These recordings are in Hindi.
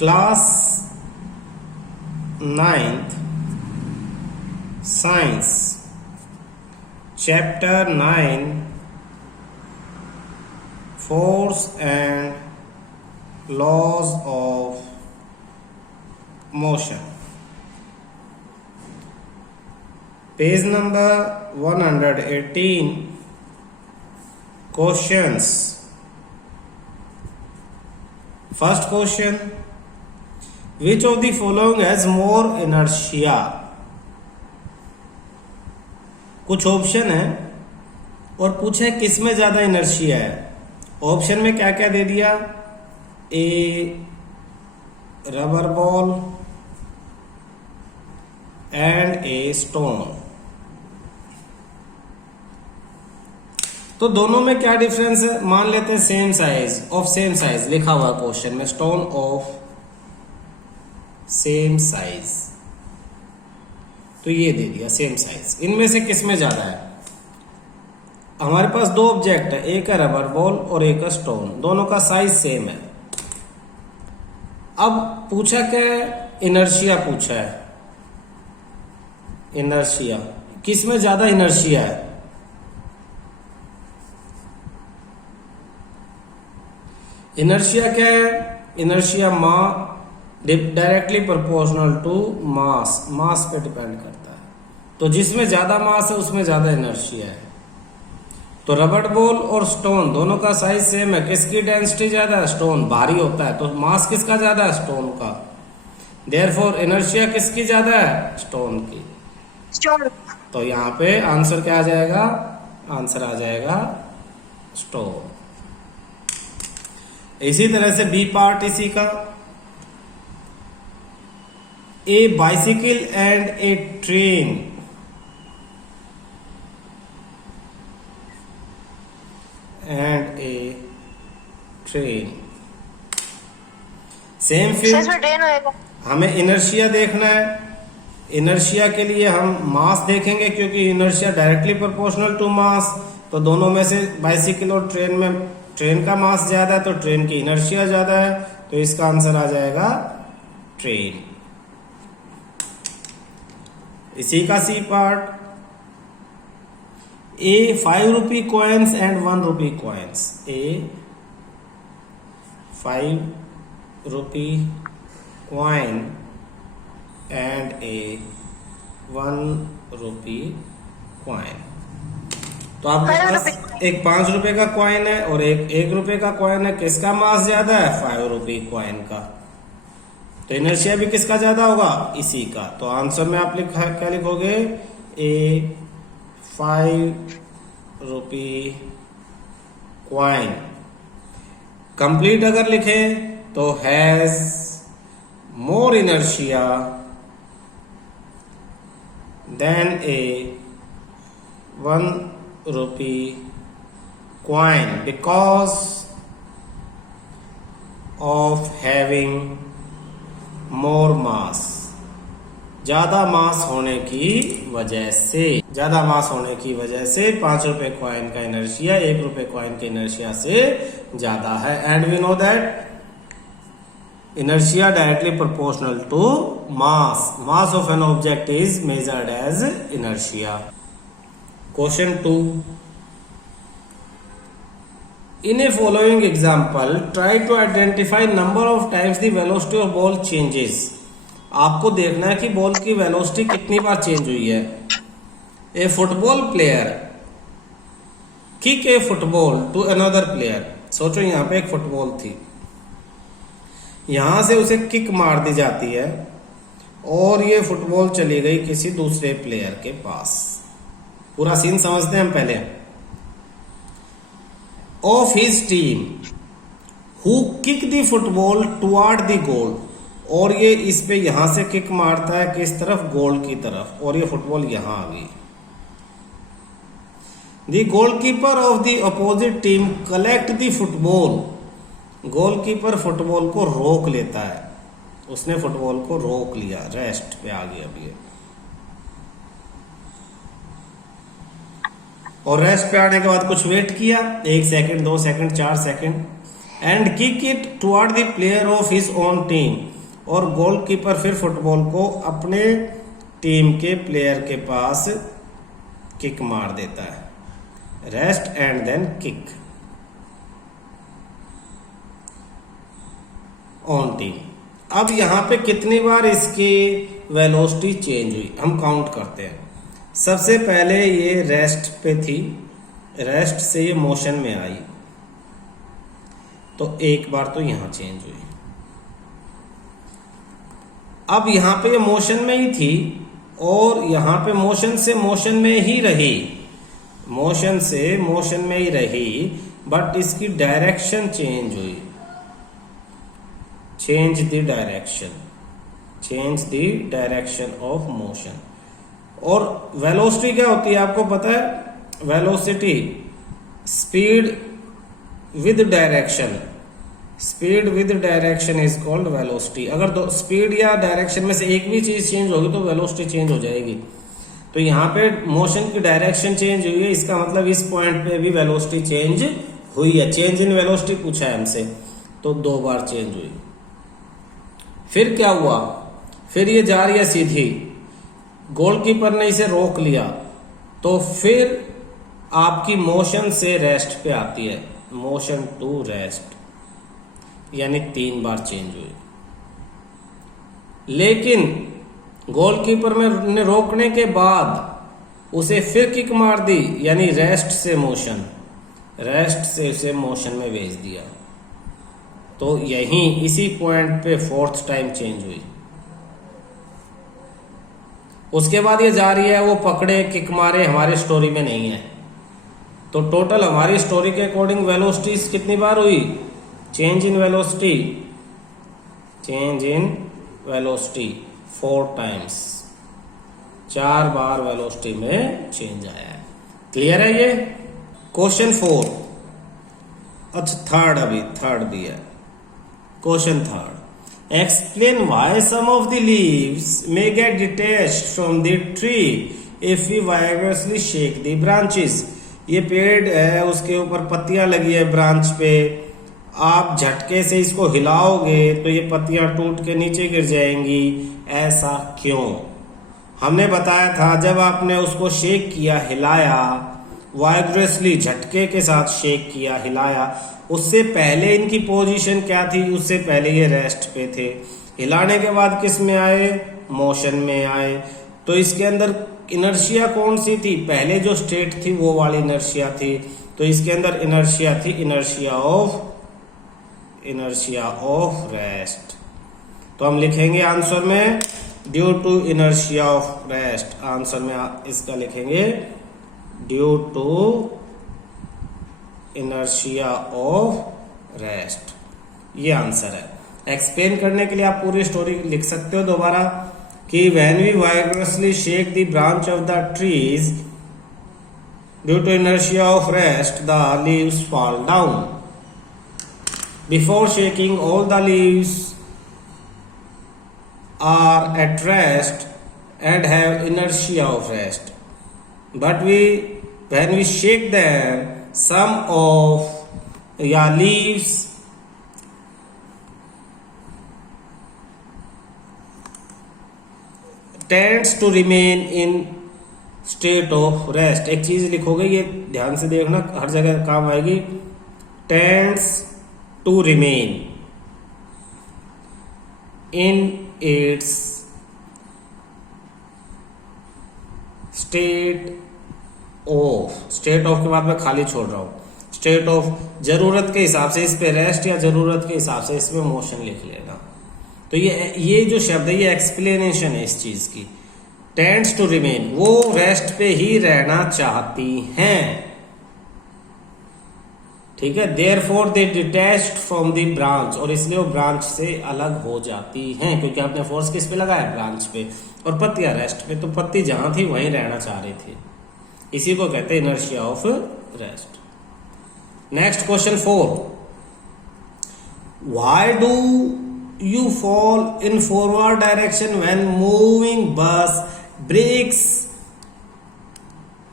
Class 9th science chapter 9 force and laws of motion, page number 118, questions. First question, which of the following has more inertia. कुछ ऑप्शन है और पूछे किसमें ज्यादा इनर्शिया है। ऑप्शन में क्या क्या दे दिया, a rubber ball and a stone. तो दोनों में क्या डिफरेंस है, मान लेते हैं same size of same size लिखा हुआ क्वेश्चन में, स्टोन ऑफ सेम साइज, तो ये दे दिया सेम साइज। इनमें से किसमें ज्यादा है। हमारे पास दो ऑब्जेक्ट है, एक है रबर बॉल और एक है स्टोन, दोनों का साइज सेम है। अब पूछा क्या, इनर्शिया पूछा है। इनर्शिया किसमें ज्यादा इनर्शिया है। इनर्शिया क्या है, inertia directly proportional to mass, mass पे डिपेंड करता है। तो जिसमें ज्यादा मास है उसमें ज्यादा इनर्शिया है। तो रबर बॉल और स्टोन दोनों का साइज सेम है, किसकी डेंसिटी ज्यादा है, स्टोन भारी होता है, तो मास किसका ज्यादा है, स्टोन का। देयरफॉर इनर्शिया किसकी ज्यादा है, स्टोन की। स्टोन। तो यहाँ पे आंसर क्या आ जाएगा, आंसर आ जाएगा स्टोन। इसी तरह से बी पार्ट इसी का, a bicycle and a train. And a train same field. Train होएगा। हमें इनर्शिया देखना है। इनर्शिया के लिए हम मास देखेंगे, क्योंकि inertia directly proportional to mass. तो दोनों में से बाइसिकल और ट्रेन में ट्रेन का मास ज्यादा है, तो ट्रेन की इनर्शिया ज्यादा है, तो इसका आंसर आ जाएगा ट्रेन। इसी का C part, a 5 rupee coins and 1 rupee coins. A 5 rupee coin and a 1 rupee coin. तो आपके पास एक 5 रुपए का कॉइन है और एक 1 रुपए का कॉइन है, किसका मास ज्यादा है, 5 रुपी कॉइन का। तो इनर्शिया भी किसका ज्यादा होगा, इसी का। तो आंसर में आप क्या लिखोगे, ए 5 रुपी कॉइन। कंप्लीट अगर लिखे तो has more inertia than a 1 rupee coin because of having more mass. ज्यादा मास होने की वजह से, ज्यादा मास होने की वजह से 5 रुपए कॉइन का इनर्शिया 1 रुपए कॉइन के इनर्शिया से ज्यादा है। And we know that inertia directly proportional to mass. Mass of an object is measured as inertia. Question 2, in a following example try to identify number of times the velocity of ball changes। आपको देखना है कि बॉल की वेलोसिटी कितनी बार चेंज हुई है। A football player kick a football to another player. सोचो यहाँ पे एक फुटबॉल थी, यहां से उसे किक मार दी जाती है और ये फुटबॉल चली गई किसी दूसरे प्लेयर के पास। पूरा सीन समझते हैं हम पहले। Of his team who kick the football toward the goal. और ये इस पे यहां से किक मारता है किस तरफ, गोल की तरफ, और ये फुटबॉल यहां आ गई। The goalkeeper of the opposite team collect the football. Goalkeeper football को रोक लेता है, उसने फुटबॉल को रोक लिया, रेस्ट पे आ गया अभी। और रेस्ट पे आने के बाद कुछ वेट किया, 1 second 2 second 4 second, and kick it toward the player of his own team, और गोलकीपर फिर फुटबॉल को अपने टीम के प्लेयर के पास किक मार देता है. Rest and then kick on team. अब यहां पे कितनी बार इसकी वेलोसिटी चेंज हुई हम काउंट करते हैं. सबसे पहले ये रेस्ट पे थी, रेस्ट से ये मोशन में आई, तो एक बार तो यहां चेंज हुई. अब यहां पे ये मोशन में ही थी और यहां पे मोशन से मोशन में ही रही, मोशन से मोशन में ही रही, बट इसकी डायरेक्शन चेंज हुई. Change the direction, change the direction of motion. और वेलोसिटी क्या होती है आपको पता है? Velocity speed with direction, speed with direction is called velocity. अगर दो स्पीड या डायरेक्शन में से एक भी चीज चेंज होगी तो वेलोसिटी चेंज हो जाएगी. तो यहाँ पे मोशन की डायरेक्शन चेंज हुई है, इसका मतलब इस पॉइंट पे भी वेलोसिटी चेंज हुई है. चेंज इन वेलोसिटी पूछा है हमसे, तो 2 बार चेंज हुई. फिर क्या हुआ? फिर ये जा रही है सीधी, गोलकीपर ने इसे रोक लिया, तो फिर आपकी मोशन से रेस्ट पे आती है, मोशन टू रेस्ट, यानी 3 बार चेंज हुई. लेकिन गोलकीपर ने रोकने के बाद उसे फिर किक मार दी, यानी रेस्ट से मोशन, रेस्ट से उसे मोशन में भेज दिया. तो यहीं इसी पॉइंट पे 4th टाइम चेंज हुई. उसके बाद ये जा रही है, वो पकड़े किक मारे, हमारे स्टोरी में नहीं है. तो टोटल हमारी स्टोरी के अकॉर्डिंग वेलोसिटी कितनी बार हुई? Change in velocity, change in velocity 4 times, 4 bar velocity में चेंज आया है. क्लियर है ये? क्वेश्चन 4. अच्छा थर्ड भी है. Question 3. Explain why some of the leaves may get detached from the tree if we vigorously shake the branches. ये पेड़ है, उसके ऊपर पत्तियां लगी है ब्रांच पे, आप झटके से इसको हिलाओगे तो ये पत्तियां टूट के नीचे गिर जाएंगी. ऐसा क्यों? हमने बताया था जब आपने उसको शेक किया, हिलाया, वाइग्रेसली झटके के साथ शेक किया, हिलाया, उससे पहले इनकी पोजीशन क्या थी? उससे पहले ये रेस्ट पे थे. हिलाने के बाद किस में आए? मोशन में आए. तो इसके अंदर इनर्शिया कौन सी थी? पहले जो स्टेट थी वो वाली इनर्शिया थी. तो इसके अंदर इनर्शिया थी इनर्शिया ऑफ रेस्ट. तो हम लिखेंगे आंसर में due to inertia of rest. Answer में इसका लिखेंगे due to inertia of rest. ये आंसर है. एक्सप्लेन करने के लिए आप पूरी स्टोरी लिख सकते हो दोबारा कि when we vigorously shake the branch of the trees due to inertia of rest the leaves fall down. Before shaking all the leaves are at rest and have inertia of rest, but when we shake them, some of leaves tends to remain in state of rest. एक चीज लिखोगे, ये ध्यान से देखना, हर जगह काम आएगी. tends to remain in its state of के बाद मैं खाली छोड़ रहा हूं. स्टेट ऑफ जरूरत के हिसाब से इस पे रेस्ट या जरूरत के हिसाब से इसमें मोशन लिख लेना. तो ये जो शब्द है ये एक्सप्लेनेशन है इस चीज की. टेंड्स टू रिमेन, वो रेस्ट पे ही रहना चाहती हैं. ठीक है. Therefore they detached from the branch, और इसलिए वो ब्रांच से अलग हो जाती हैं क्योंकि आपने फोर्स किस पे लगाया? ब्रांच पे. और पत्तियां रेस्ट पे, तो पत्ती जहां थी वहीं रहना चाह रही थी. इसी को कहते हैं inertia of rest. Next question 4. Why do you fall in forward direction when moving bus brakes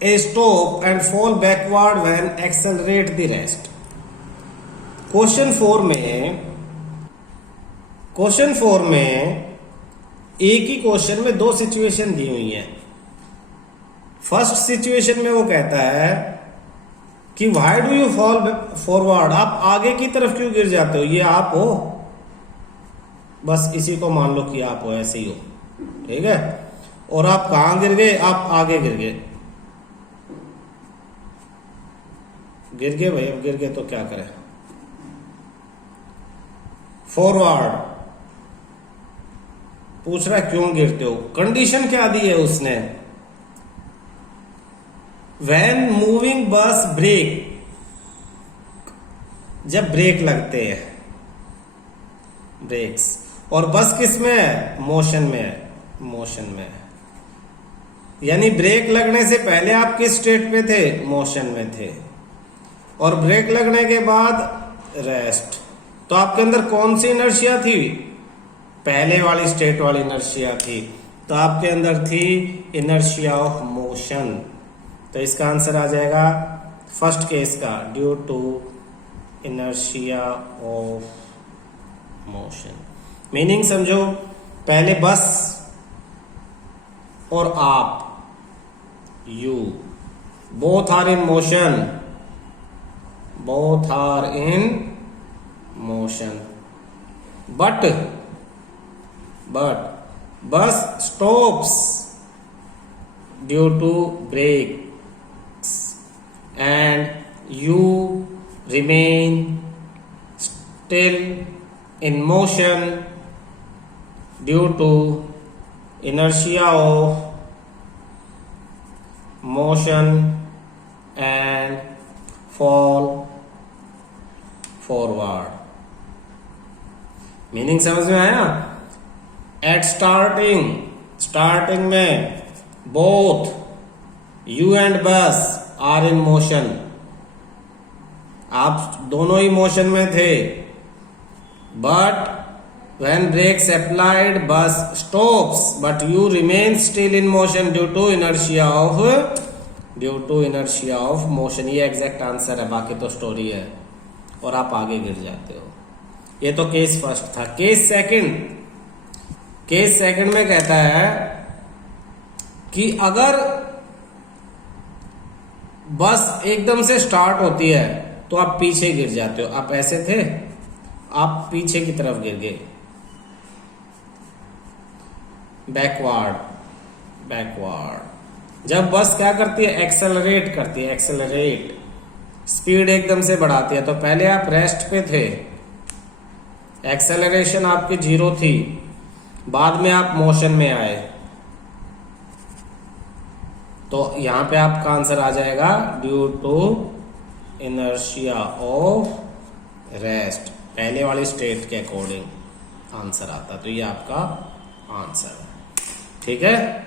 a stop and fall backward when accelerate the rest? क्वेश्चन 4 में एक ही क्वेश्चन में दो सिचुएशन दी हुई है। फर्स्ट सिचुएशन में वो कहता है कि why do you fall forward, आप आगे की तरफ क्यों गिर जाते हो। ये आप हो, बस इसी को मान लो कि आप हो, ऐसे ही हो, ठीक है। और आप कहां गिर गए, आप आगे गिर गए। भाई, अब गिर गए तो क्या करें। फॉरवर्ड पूछ रहा है क्यों गिरते हो। कंडीशन क्या दी है उसने, व्हेन मूविंग बस ब्रेक, जब ब्रेक लगते हैं, ब्रेक्स। और बस किस में है, मोशन में है, मोशन में है। यानी ब्रेक लगने से पहले आप किस स्टेट पे थे, मोशन में थे, और ब्रेक लगने के बाद रेस्ट। तो आपके अंदर कौन सी इनर्शिया थी, पहले वाली स्टेट वाली इनर्शिया थी। तो आपके अंदर थी इनर्शिया ऑफ मोशन। तो इसका आंसर आ जाएगा फर्स्ट केस का, due to inertia of motion. Meaning समझो, पहले बस और आप, you, both are in motion, both are in motion, but bus stops due to brakes and you remain still in motion due to inertia of motion and fall forward. Meaning समझ में आया। एट स्टार्टिंग में both you and bus are in motion, आप दोनों ही मोशन में थे। But when brakes applied bus stops, but you remain still in motion due to inertia of motion. ये एग्जैक्ट आंसर है, बाकी तो स्टोरी है, और आप आगे गिर जाते हो। ये तो केस फर्स्ट था। केस सेकंड में कहता है कि अगर बस एकदम से स्टार्ट होती है तो आप पीछे गिर जाते हो। आप ऐसे थे, आप पीछे की तरफ गिर गए, बैकवर्ड। जब बस क्या करती है, एक्सेलरेट, स्पीड एकदम से बढ़ाती है। तो पहले आप रेस्ट पे थे, एक्सेलरेशन आपकी 0 थी, बाद में आप मोशन में आए, तो यहां पे आपका आंसर आ जाएगा due to inertia of rest. पहले वाली स्टेट के अकॉर्डिंग आंसर आता, तो ये आपका आंसर है, ठीक है।